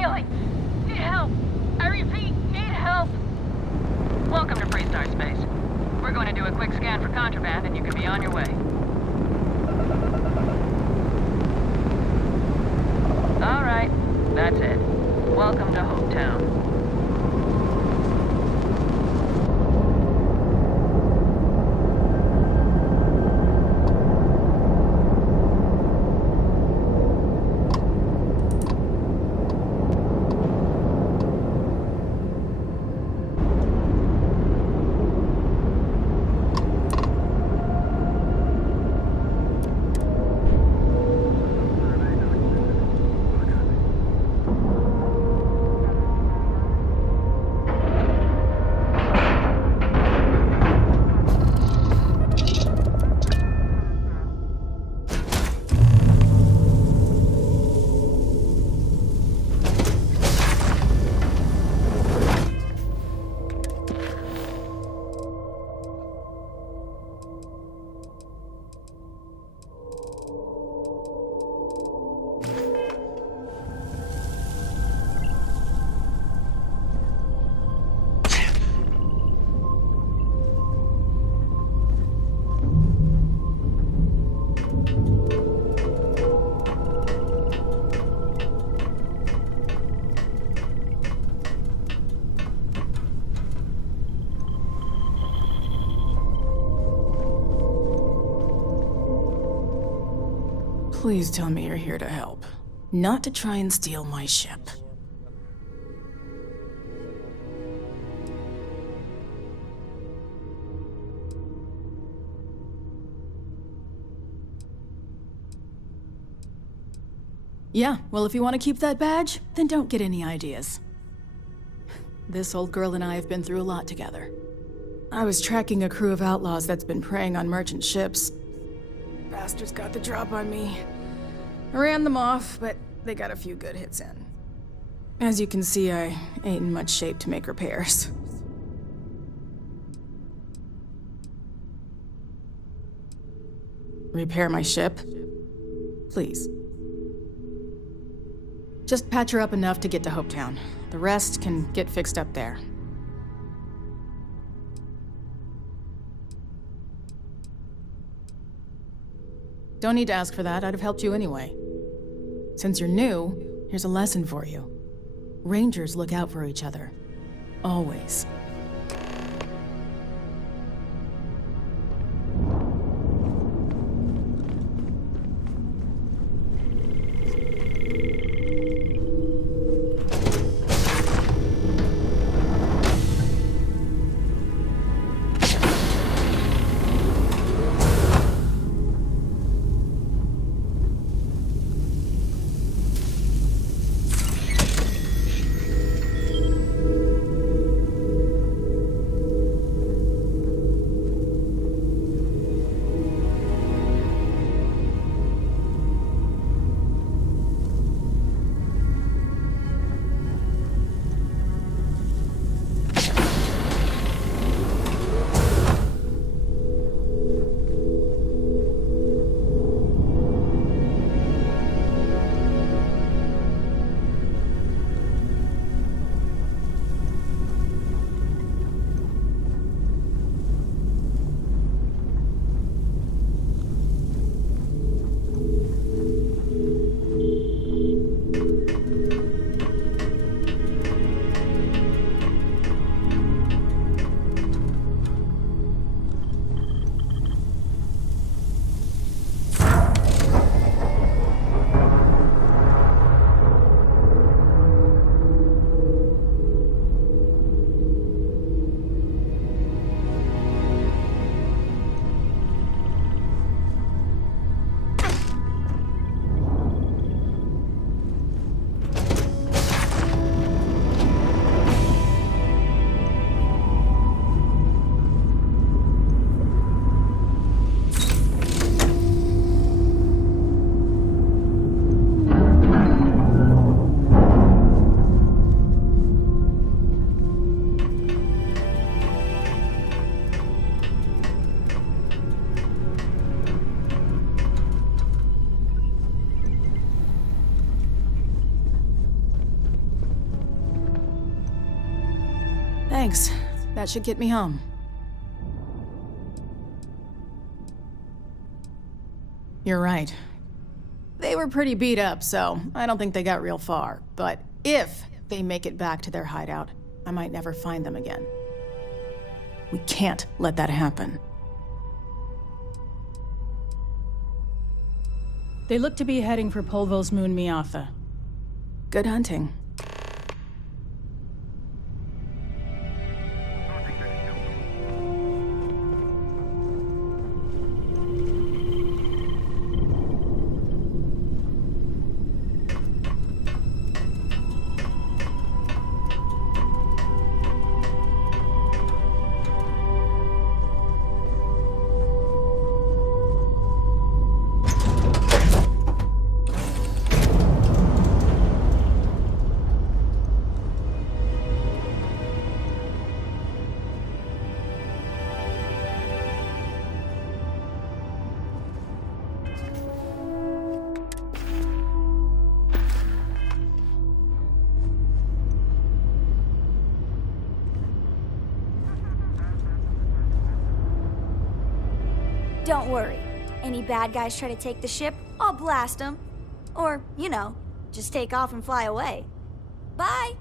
failing. Need help. I repeat, need help. Welcome to Freestar Space. We're going to do a quick scan for contraband and you can be on your way. All right, that's it. Welcome to Hometown. Please tell me you're here to help, not to try and steal my ship. Yeah, well, if you want to keep that badge, then don't get any ideas. This old girl and I have been through a lot together. I was tracking a crew of outlaws that's been preying on merchant ships. Bastards got the drop on me. I ran them off, but they got a few good hits in. As you can see, I ain't in much shape to make repairs. Repair my ship? Please. Just patch her up enough to get to Hopetown. The rest can get fixed up there. Don't need to ask for that, I'd have helped you anyway. Since you're new, here's a lesson for you. Rangers look out for each other. Always. Thanks. That should get me home. You're right. They were pretty beat up, so I don't think they got real far. But if they make it back to their hideout, I might never find them again. We can't let that happen. They look to be heading for Polvo's moon Miatha. Good hunting. Don't worry. Any bad guys try to take the ship, I'll blast them. Or, you know, just take off and fly away. Bye!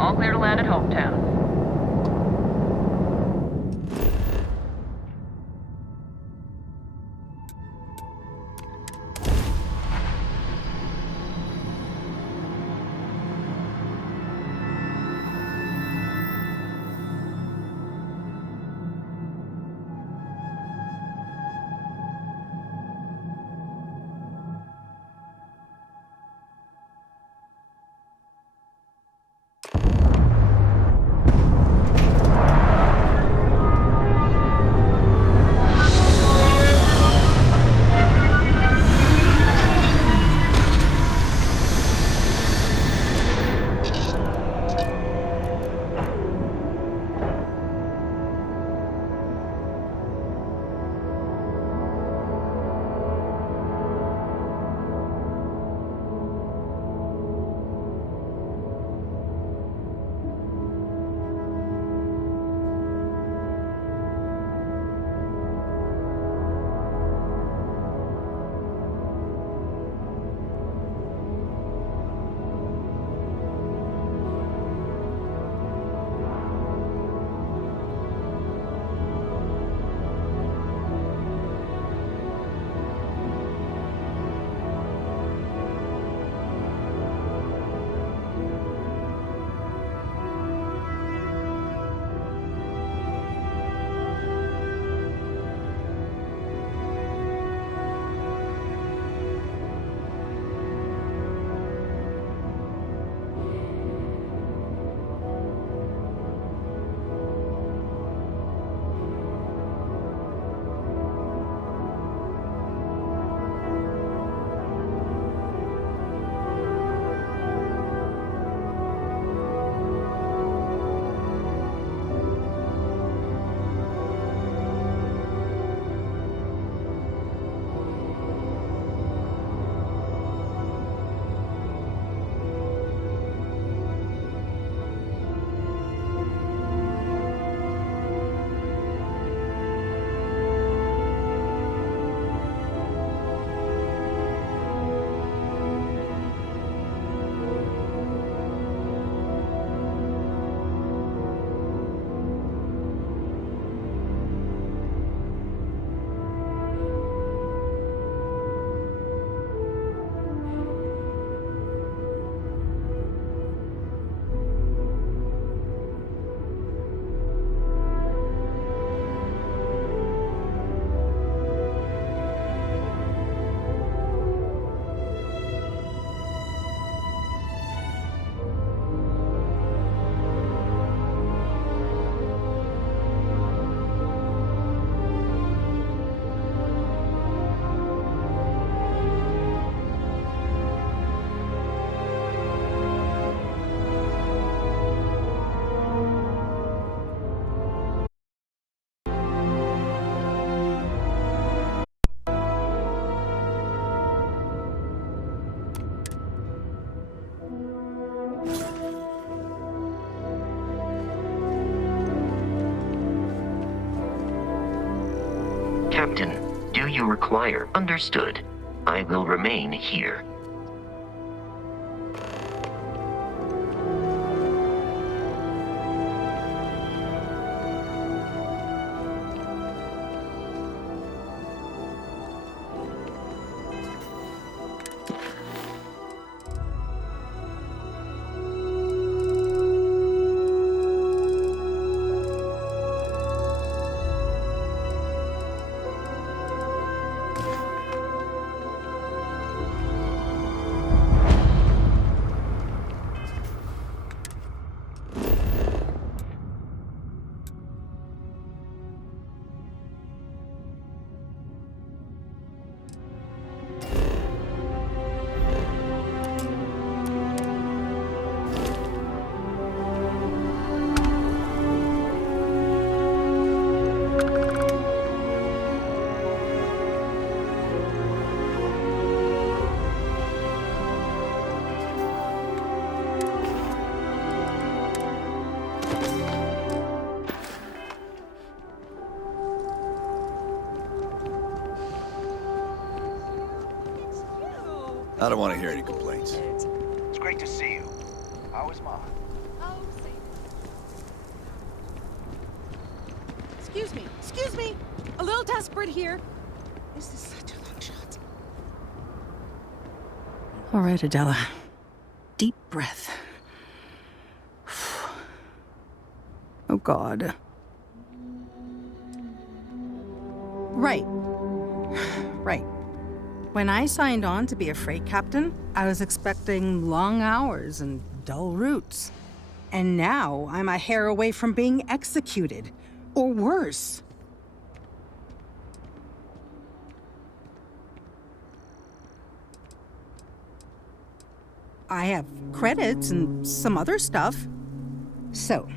All clear to land at Hometown. Captain, do you require? Understood. I will remain here. I don't want to hear any complaints. It's great to see you. How is Mom? Excuse me! A little desperate here. This is such a long shot. All right, Adela. Deep breath. Oh, God. Right. Right. When I signed on to be a freight captain, I was expecting long hours and dull routes. And now I'm a hair away from being executed. Or worse. I have credits and some other stuff. So,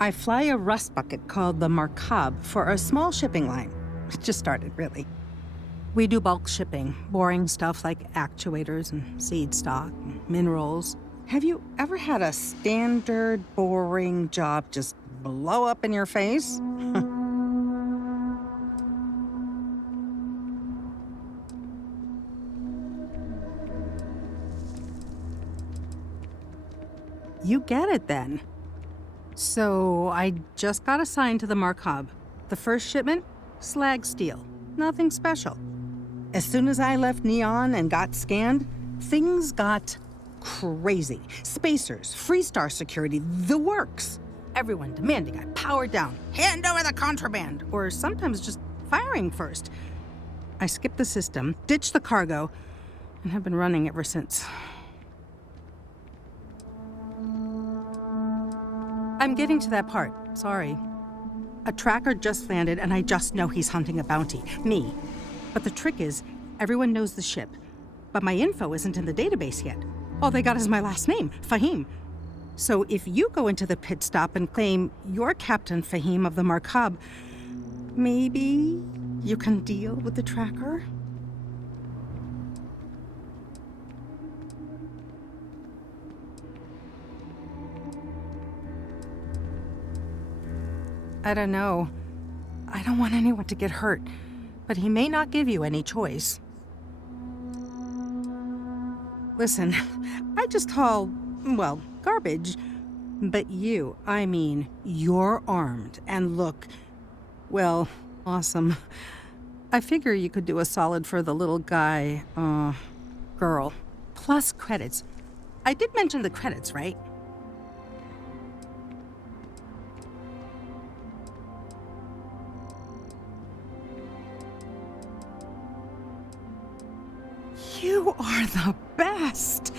I fly a rust bucket called the Markab for a small shipping line. It just started, really. We do bulk shipping, boring stuff like actuators and seed stock and minerals. Have you ever had a standard, boring job just blow up in your face? You get it, then. So, I just got assigned to the Markab. The first shipment? Slag steel. Nothing special. As soon as I left Neon and got scanned, things got crazy. Spacers, Freestar security, the works. Everyone demanding I power down, hand over the contraband, or sometimes just firing first. I skipped the system, ditched the cargo, and have been running ever since. I'm getting to that part, sorry. A tracker just landed and I just know he's hunting a bounty, me. But the trick is, everyone knows the ship, but my info isn't in the database yet. All they got is my last name, Fahim. So if you go into the pit stop and claim you're Captain Fahim of the Markab, maybe you can deal with the tracker? I don't know. I don't want anyone to get hurt, but he may not give you any choice. Listen, I just haul, well, garbage. But you, I mean, you're armed and look, well, awesome. I figure you could do a solid for the little guy, girl. Plus credits. I did mention the credits, right? You are the best!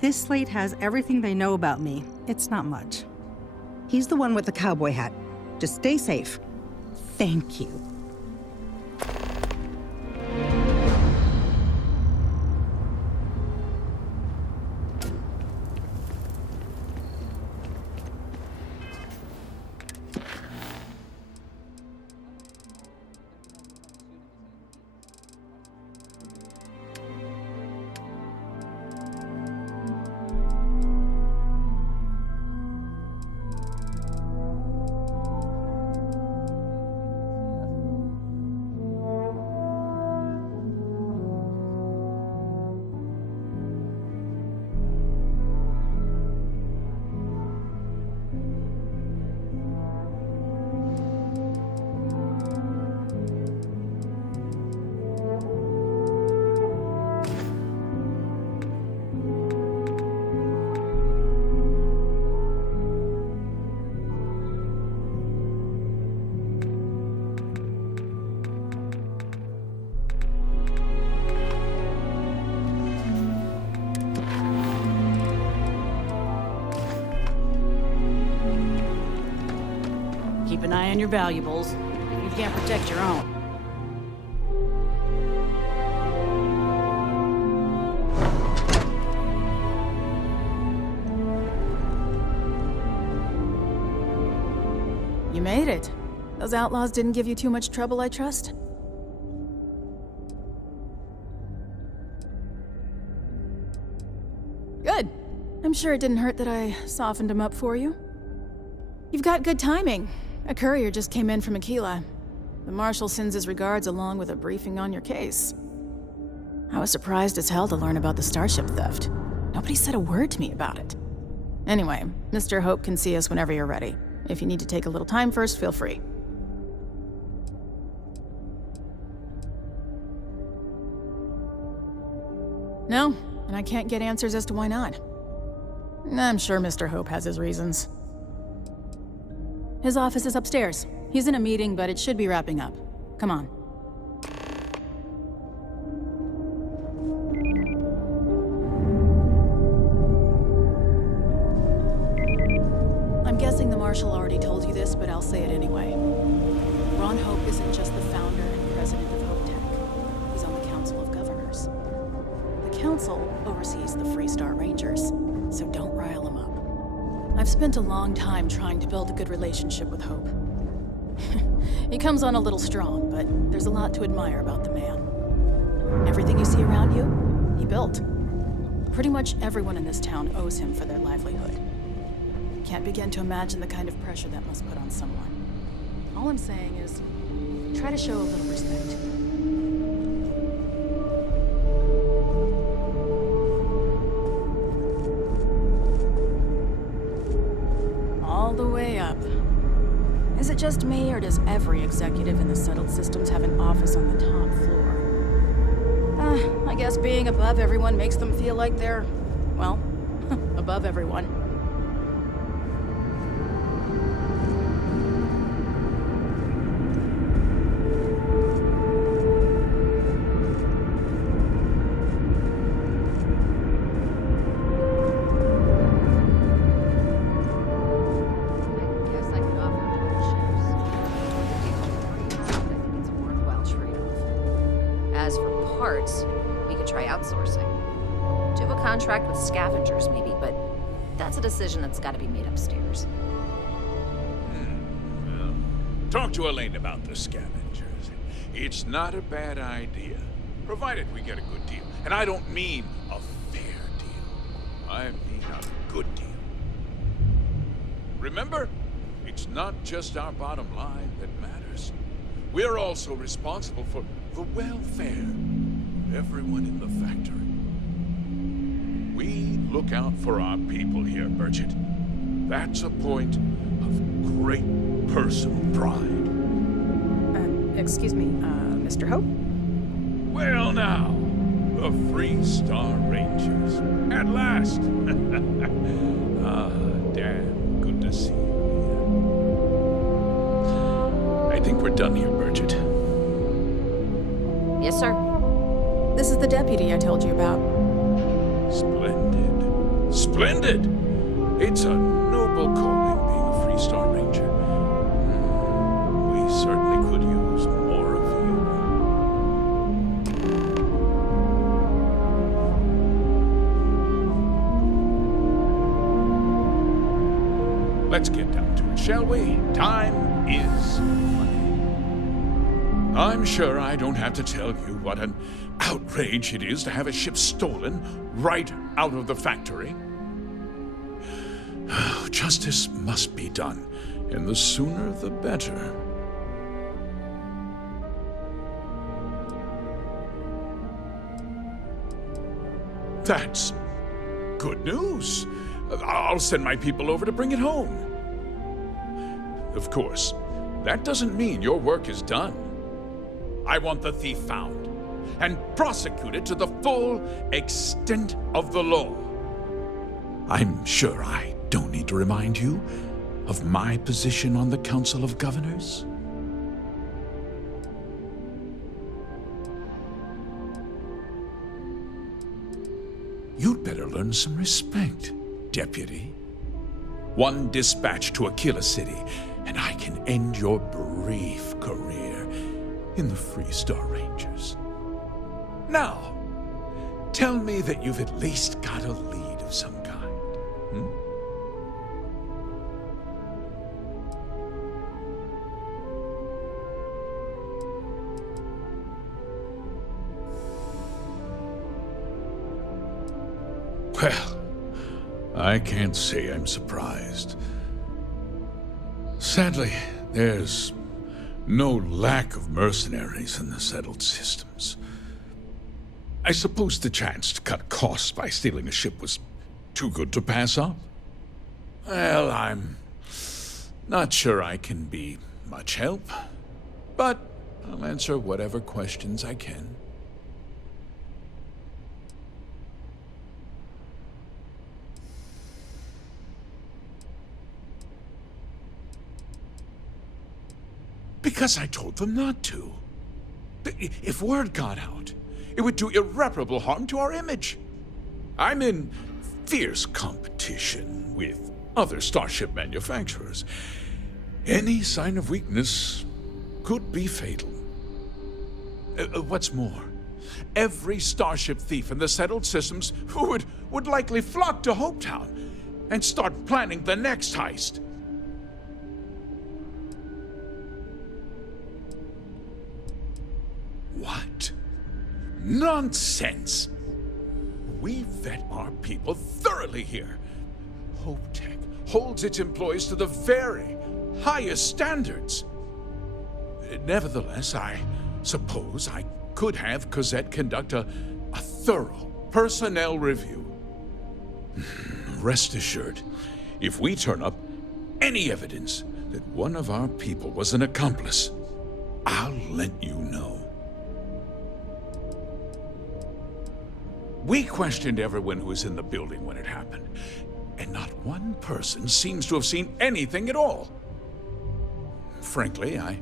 This slate has everything they know about me. It's not much. He's the one with the cowboy hat. Just stay safe. Thank you. Keep an eye on your valuables. You can't protect your own. You made it. Those outlaws didn't give you too much trouble, I trust? Good. I'm sure it didn't hurt that I softened them up for you. You've got good timing. A courier just came in from Aquila. The Marshal sends his regards along with a briefing on your case. I was surprised as hell to learn about the starship theft. Nobody said a word to me about it. Anyway, Mr. Hope can see us whenever you're ready. If you need to take a little time first, feel free. No, and I can't get answers as to why not. I'm sure Mr. Hope has his reasons. His office is upstairs. He's in a meeting, but it should be wrapping up. Come on. I'm guessing the Marshal already told you this, but I'll say it anyway. Ron Hope isn't just the founder and president of Hope Tech. He's on the Council of Governors. The Council oversees the Freestar Rangers, so don't rile him up. I've spent a long time trying to build a good relationship with Hope. He comes on a little strong, but there's a lot to admire about the man. Everything you see around you, he built. Pretty much everyone in this town owes him for their livelihood. Can't begin to imagine the kind of pressure that must put on someone. All I'm saying is, try to show a little respect. All the way up. Is it just me, or does every executive in the settled systems have an office on the top floor? I guess being above everyone makes them feel like they're, well, above everyone. As for parts, we could try outsourcing. Do a contract with scavengers, maybe, but that's a decision that's got to be made upstairs. Well, talk to Elaine about the scavengers. It's not a bad idea, provided we get a good deal. And I don't mean a fair deal. I mean a good deal. Remember, it's not just our bottom line that matters. We're also responsible for the welfare of everyone in the factory. We look out for our people here, Bridget. That's a point of great personal pride. Excuse me, Mr. Hope? Well now, the Freestar Rangers. At last! Ah, damn good to see you again. I think we're done here, Bridget. Yes, sir. This is the deputy I told you about. Splendid. Splendid! It's a noble calling being a Freestar Ranger. We certainly could use more of you. Let's get down to it, shall we? Time is money. I'm sure I don't have to tell you what an outrage it is to have a ship stolen right out of the factory. Justice must be done, and the sooner the better. That's good news. I'll send my people over to bring it home. Of course, that doesn't mean your work is done. I want the thief found and prosecuted to the full extent of the law. I'm sure I don't need to remind you of my position on the Council of Governors. You'd better learn some respect, Deputy. One dispatch to Aquila City, and I can end your brief career in the Freestar Rangers. Now, tell me that you've at least got a lead of some kind. Well, I can't say I'm surprised. Sadly, there's no lack of mercenaries in the settled systems. I suppose the chance to cut costs by stealing a ship was too good to pass up. Well, I'm not sure I can be much help, but I'll answer whatever questions I can. Because I told them not to. If word got out, it would do irreparable harm to our image. I'm in fierce competition with other starship manufacturers. Any sign of weakness could be fatal. What's more, every starship thief in the settled systems would likely flock to Hopetown and start planning the next heist. What? Nonsense! We vet our people thoroughly here. HopeTech holds its employees to the very highest standards. Nevertheless, I suppose I could have Cosette conduct a thorough personnel review. Rest assured, if we turn up any evidence that one of our people was an accomplice, I'll let you know. We questioned everyone who was in the building when it happened, and not one person seems to have seen anything at all. Frankly, I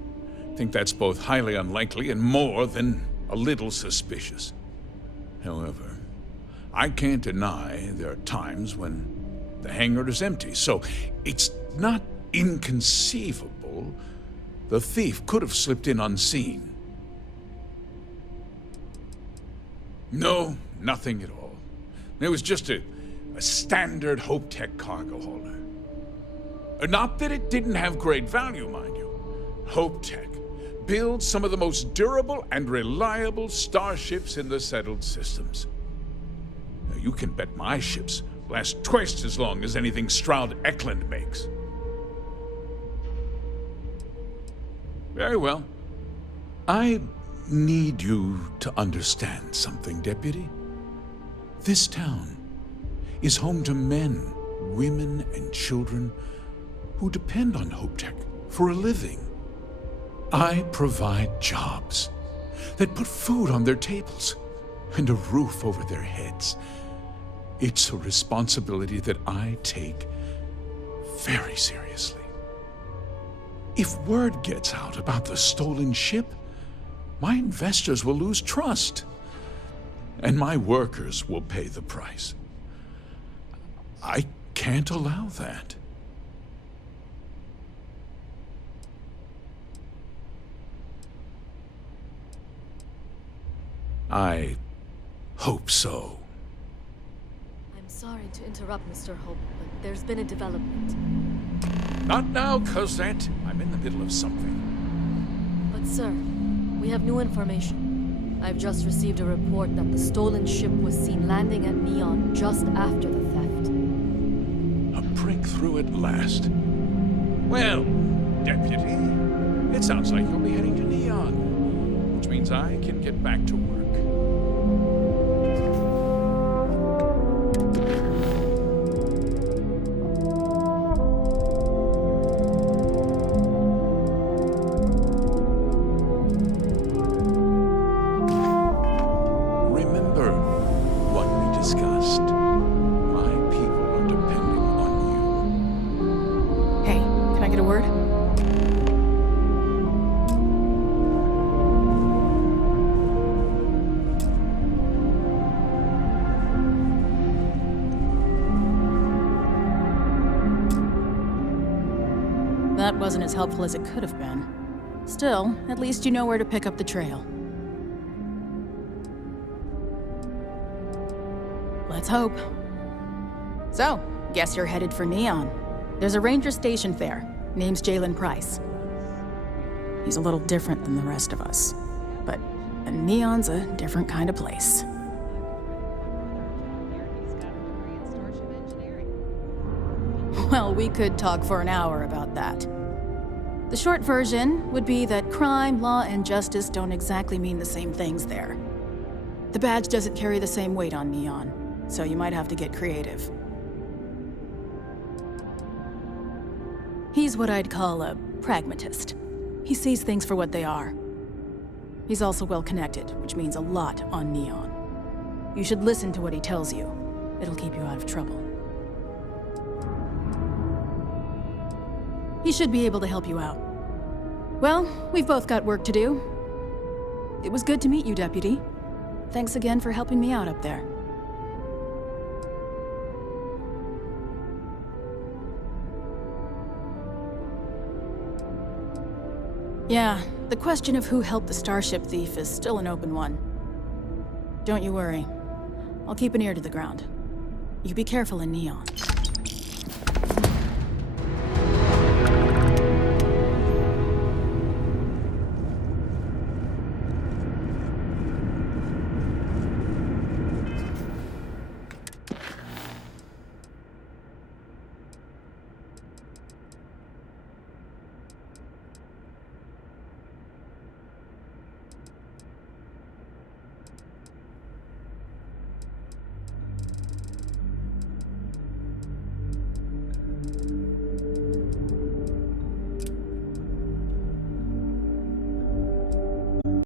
think that's both highly unlikely and more than a little suspicious. However, I can't deny there are times when the hangar is empty, so it's not inconceivable the thief could have slipped in unseen. No, nothing at all. It was just a standard HopeTech cargo holder. Not that it didn't have great value, mind you. HopeTech builds some of the most durable and reliable starships in the settled systems. Now, you can bet my ships last twice as long as anything Stroud Eklund makes. Very well. I need you to understand something, Deputy. This town is home to men, women, and children who depend on HopeTech for a living. I provide jobs that put food on their tables and a roof over their heads. It's a responsibility that I take very seriously. If word gets out about the stolen ship, my investors will lose trust, and my workers will pay the price. I can't allow that. I hope so. I'm sorry to interrupt, Mr. Hope, but there's been a development. Not now, Cosette. I'm in the middle of something. But sir, we have new information. I've just received a report that the stolen ship was seen landing at Neon just after the theft. A breakthrough at last. Well, Deputy, it sounds like you'll be heading to Neon, which means I can get back to work. That wasn't as helpful as it could have been. Still, at least you know where to pick up the trail. Let's hope. So, guess you're headed for Neon. There's a ranger stationed there. Name's Jalen Price. He's a little different than the rest of us. But Neon's a different kind of place. Well, we could talk for an hour about that. The short version would be that crime, law, and justice don't exactly mean the same things there. The badge doesn't carry the same weight on Neon, so you might have to get creative. He's what I'd call a pragmatist. He sees things for what they are. He's also well connected, which means a lot on Neon. You should listen to what he tells you. It'll keep you out of trouble. He should be able to help you out. Well, we've both got work to do. It was good to meet you, Deputy. Thanks again for helping me out up there. Yeah, the question of who helped the Starship thief is still an open one. Don't you worry. I'll keep an ear to the ground. You be careful in Neon.